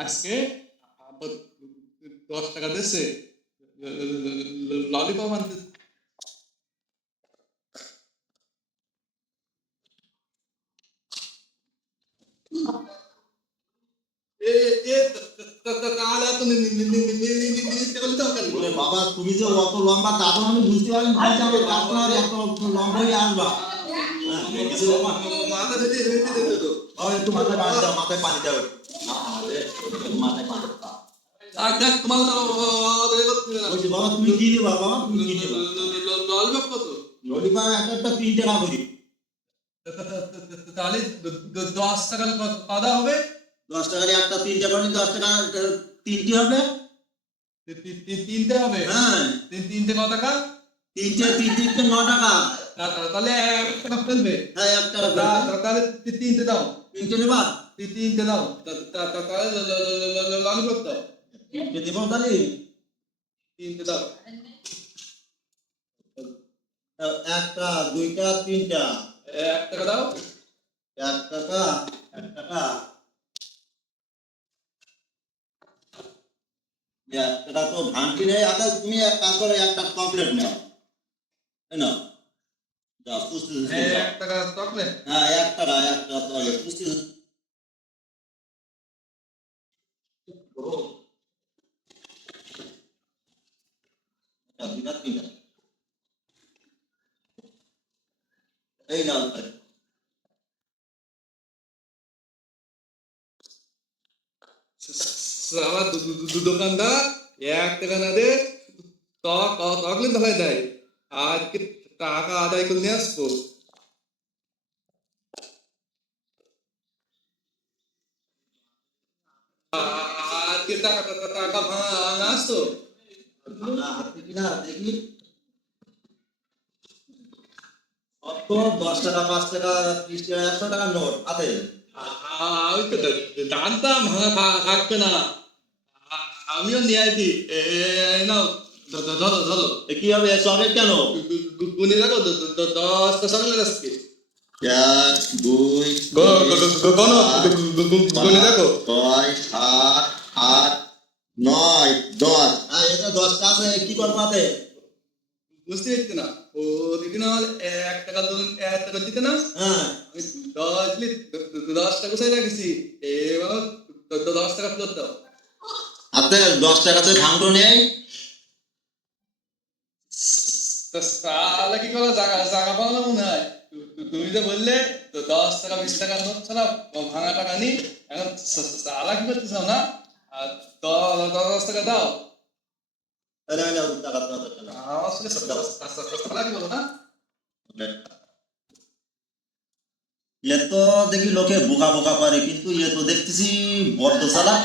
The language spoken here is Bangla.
আজকে আব্বা 10 টাকা দিচ্ছে ললিপপ আনতে। বাবা তুমি যে অত লম্বা তা তো আমি বুঝতে পারিনি, তুমি যে আমার কাস্টমার এত লম্বাই আসবা। একটু মাথায় পানি দাও, মাথায় পানি দাও, মাথায় পানি দাও। বাবা তুমি কি নেবা, বাবা তুমি কি নেবা? ললিপপ কত? ললিপপ একটা 3 টাকা করে। তাহলে 10 টাকা কত হবে? 10 টাকার একটা 3 টাকা করে, 10 টাকা 3টি হবে। তিনটে হবে? হ্যাঁ তিনটে কত টাকা? 3 9 টাকা। তাহলে 1 টাকা ফেলবে। হ্যাঁ 1 টাকা ফেলবে। তাহলে তিনটে দাও। 3টে নেবা? তিনটে দাও। তাহলে ললিপপ দাও। 3টে দেবো তাহলে? তিনটে দাও। একটা, দুইটা, তিনটা। 1 টাকা দাও। 1 টাকা, 1 টাকা। 1 টাকা তো ভাঙটি নেই। আচ্ছা তুমি এক কাজ করো, একটা চকলেট নাও, নাও যাও পুষ্টি। 1 টাকা চকলেট? হ্যাঁ 1 টাকা, 1 টাকা চকলেট পুষ্টি। এই নাও। আমার দোকানদার 1 টাকা না দে চকলেট ধরাই দেয়। আজকে টাকা আদায় করে নিয়ে আসবো। আজকে টাকা ভাঙা আসতো। দেখি 10 টাকা, 5 টাকা, 30 টাকা, 100 টাকার নোট আছে। আমি তো জানতাম ভাঙা থাকবে না। আমিও নিয়ে আসি। নাও ধরো ধরো। কি হবে চকলেট কেন? গুনে রাখো 10টা চকলেট আসছে। 1 2 গুনে রাখো। 6 7 8 9 10। হ্যাঁ এটা 10টা আছে, কি করবো হাতে? বুঝতে পারছি না। ও দিদি না হলে 1 টাকা ধরুন 1 টাকা দিতে না। হ্যাঁ আমি 10 টাকা কোথায় রাখছি? এবার 10 টাকা ফেরত দাও। হাতে 10 টাকাতে ভাঙটো নেই। তাহলে কি করো? জায়গা পাবো না মনে হয়। তুমি যে বললে 10 টাকা 20 টাকা নোট ছাড়া ভাঙা টাকা নি। এখন চালা কি করতে চাও না? আর 10 টাকা দাও। আরে না টাকা দাও। আমার সঙ্গে চালা কি বলো না? এ তো দেখি লোকে বোকা বোকা পারে, কিন্তু এ তো দেখতেছি বড্ড চালাক।